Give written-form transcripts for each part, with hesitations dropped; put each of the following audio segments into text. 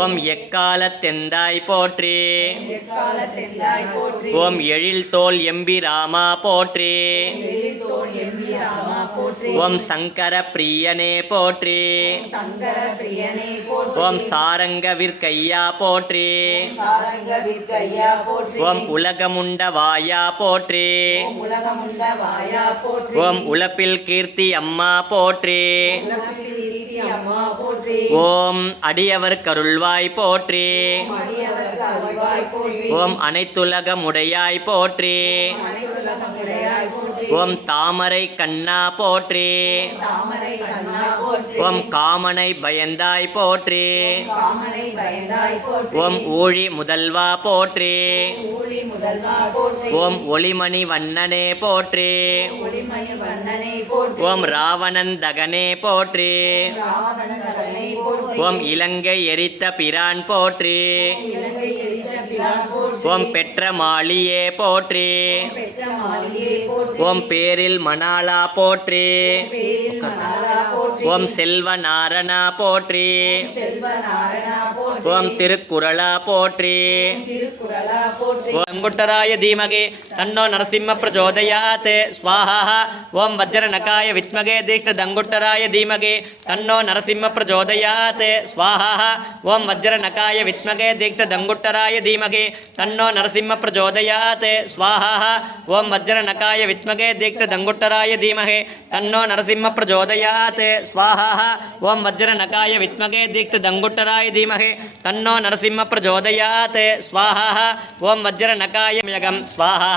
ஓம் எக்காலத்தெந்தாய் போற்றி. ஓம் எழில் தோல் எம்பி ராமா போற்றி. ஓம் சங்கர பிரியனே போற்றி. ஓம் சாரங்க விற்கையா போற்றி. ஓம் உலகமுண்ட வாயா போற்றி. ஓம் உலப்பில் கீர்த்தி அம்மா போற்றி. ஓம் அடியவர் கருள்வாய் போற்றி. ஓம் அனைத்துலகமுடையாய் போற்றி. ஓம் தாமரை கண்ணா போற்றி. ஓம் காமனை பயந்தாய் போற்றி. ஓம் ஊழி முதல்வா போற்றி. ஓம் ஒளிமணி வண்ணனே போற்றி. ஓம் ராவணன் தகனே போற்றி. ஓம் இலங்கை எரித்த பிரான் போற்றி. ஓம் பெற்ற மாளியே போற்றி. ஓம் பேரில் மணாலா போற்றி. ஓம் செல்வ நாரணா போற்றி. ஓம் திருக்குறளா போற்றி. ஓம் குட்டராய தீமகே தன்னோ நரசிம்ம பிரச்சோதயாத் ஸ்வாஹா. ஓம் வஜ்ரநகாய வித்மகே தீக்ஷதங்குட்டராய தீமகே தன்னோ நரசிம்ம பிரச்சோதயாத் ஸ்வாஹா. ஓம் வஜ்ரநகாய வித்மகே தீக்ஷதங்குட்டராய தீமகே தன்னோ நரசிம்ம பிரச்சோதயாத் ஸ்வாஹா. ஓம் வஜ்ரநகாய வித்மகே தீக்ஷதங்குட்டராய தீமகே தன்னோ நரசிம்ம பிரச்சோதயாத் ஸ்வாஹா. ஓம் வஜ்ரநகாய வித்மகே தீக்ஷதங்குட்டராய தீமகே தன்னோ நரசிம்ம பிரச்சோதயாத் ஸ்வாஹா. ஓம் வஜ்ரநகாய யகம் ஸ்வாஹா.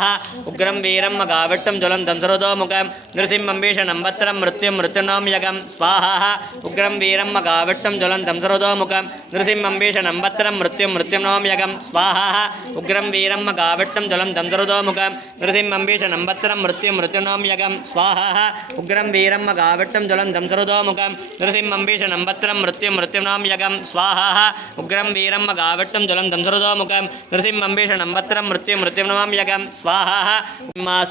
உக்ரம் வீரம் மகாவிட்டம் ஜலம் தம்சருதோ முகம் நிருசிம்மம் பீஷணம் பத்ரம் மிருத்யும் மிருத்யுனோம் யகம் ஸ்வாஹா. உக்ரம் வீரம் மகாவிட்டம் ஜலம் தம்சருதோ முகம் நிருசிம்மம் பீஷணம் பத்ரம் மிருத்யும் மிருத்யுனோம் யகம் ஸ்வாஹா. உக்ரம் வீரம் மகாவிட்டம் ஜலம் தம்சருதோ முகம் நிருசிம்மம் பீஷணம் பத்ரம் மிருத்யும் மிருத்யுனோம் யகம் ஸ்வாஹா. உக்ரம் வீரம் மகாவிட்டம் ஜலம் தம்சருதோ முகம் நிருசிம்மம் பீஷணம் பத்ரம் மிருத்யும் மிருத்யுனோம் யகம் ஸ்வாஹா. உக்ரம் வீரம் மகாவிட்டம் ஜலம் தம்சருதோ முகம் நிருசிம்மம் பீஷணம் பத்ரம் மிருத்யும் மிருத்யுனோம் யகம் ஸ்வாஹா.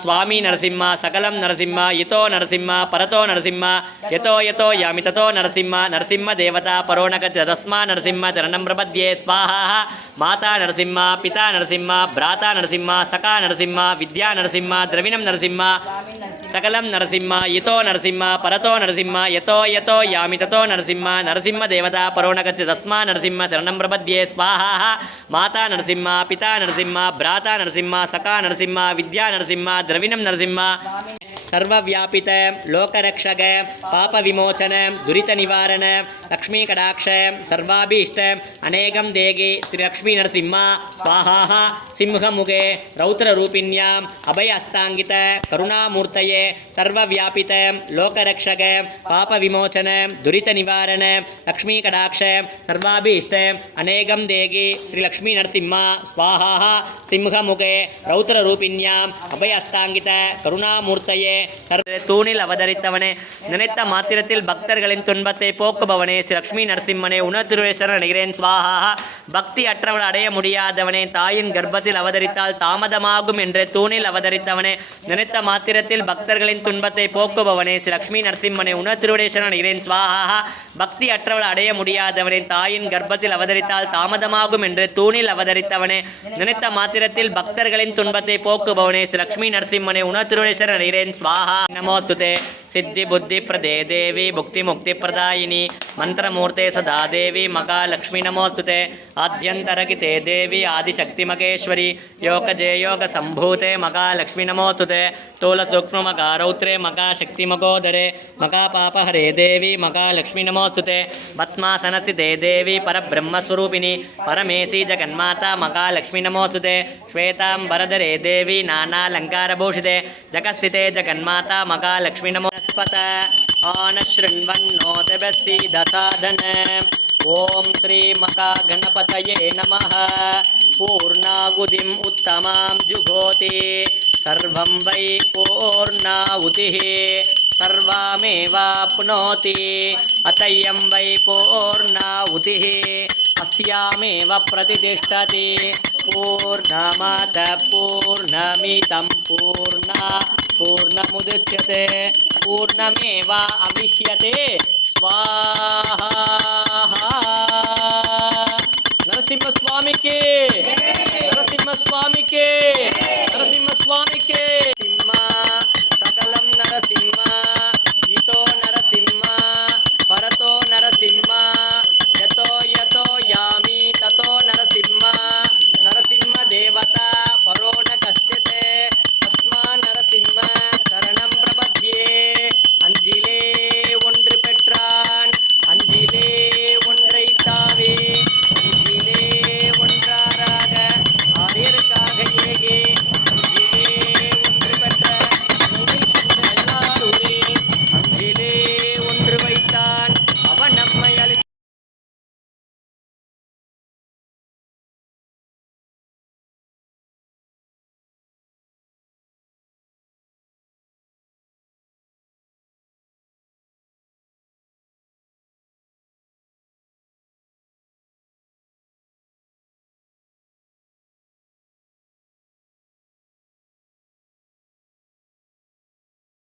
சுவாமி நரசிம்ம சகலம் நரசிம்ம யதோ நரசிம்ம பரதோ நரசிம்ம யதோ யதோ யாமி ததோ நரசிம்ம நரசிம்ம தேவதா பரோணகதி தஸ்மா நரசிம்ம சரணம் பிரபத்யே ஸ்வாஹா. மாதா நரசிம்ம பிதா நரசிம்ம பிராதா நரசிம்ம சகா நரசிம்ம வித்யா நரசிம்ம திரவிணம் நரசிம்ம சகலம் நரசிம்ம யதோ நரசிம்ம பரதோ நரசிம்ம யதோ யதோ யாமி ததோ நரசிம்ம நரசிம்ம தேவதா பரோணகதி தஸ்மா நரசிம்ம சரணம் பிரபத்யே ஸ்வாஹா. மாதா நரசிம்ம பிதா நரசிம்ம பிராதா நரசிம்ம சகா நரசிம்ம வித்யா நரசிம்ம திரவிணம் நரசிம்ம सर्वव्यापित लोकरक्षक पाप विमोचन दुरित निवारण लक्ष्मी कटाक्ष सर्वाभीष्ट अनेकं देगे श्री लक्ष्मी नरसिंह स्वाहा. सिंहमुखे रौद्ररूपिण्याम् अभय हस्तांगित करुणामूर्तये सर्वव्यापित लोकरक्षक पाप विमोचन दुरित निवारण लक्ष्मी कटाक्ष सर्वाभीष्ट अनेकं देगे श्री लक्ष्मी नरसिंह स्वाहा. सिंहमुखे रौद्ररूपिण्याम् अभय हस्तांगित करुणामूर्तये தூணில் அவதரித்தவனே நினைத்த மாத்திரத்தில் பக்தர்களின் துன்பத்தை போக்குபவனே ஸ்ரீ லக்ஷ்மி நரசிம்மனே உணர்திருவேஸ்வரன் அடைகிறேன் ஸ்வாஹா. பக்தி அற்றவள் அடைய முடியாதவனே தாயின் கர்ப்பத்தில் அவதரித்தால் தாமதமாகும் என்று தூணில் அவதரித்தவனே நினைத்த மாத்திரத்தில் பக்தர்களின் துன்பத்தை போக்குபவனே ஸ்ரீ லக்ஷ்மி நரசிம்மனே உணர்திருவேஸ்வரன் அடைகிறேன் ஸ்வாஹா. பக்தி அற்றவள் அடைய முடியாதவனே தாயின் கர்ப்பத்தில் அவதரித்தால் தாமதமாகும் என்று தூணில் அவதரித்தவனே நினைத்த மாத்திரத்தில் பக்தர்களின் துன்பத்தை போக்குபவனே ஸ்ரீ லக்ஷ்மி நரசிம்மனே உணர்திருவேஸ்வரன் அடைகிறேன் स्वाहा. नमोस्तुते सिद्धि बुद्धि प्रदे देवी भुक्ति मुक्ति प्रदायिनी मंत्रमूर्ते सदा देवी महालक्ष्मी नमोस्तुते. आद्यंतरगिते देवी आदिशक्ति मगेश्वरी योगजे योग संभूते महालक्ष्मी नमोस्तुते. स्थूल सूक्ष्म मगारौत्रे महाशक्ति मगोदरे महापापहरे देवी महालक्ष्मी नमोस्तुते. पद्मासनस्थिते देवी परब्रह्मस्वरूपिणी परमेशी जगन्माता महालक्ष्मी नमोस्तुते. श्वेतांबरधरे देवी नानालंकारभूषिते जगस्थिते जगन्माता महालक्ष्मी नमो. आनशृण्वन्नोतबसीदसादन ओम श्री मका गणपतये नमः. पूर्णाहुतिम् उत्तमां जुहोति सर्वं वै पूर्णाहुतिः सर्वमेवाप्नोति अतयं वै पूर्णाहुतिः अस्यामेव प्रतिष्ठति. पूर्णमादाय पूर्णमिदं पूर्णमुदच्यते पूर्णमेवावशिष्यते. स्वाहा.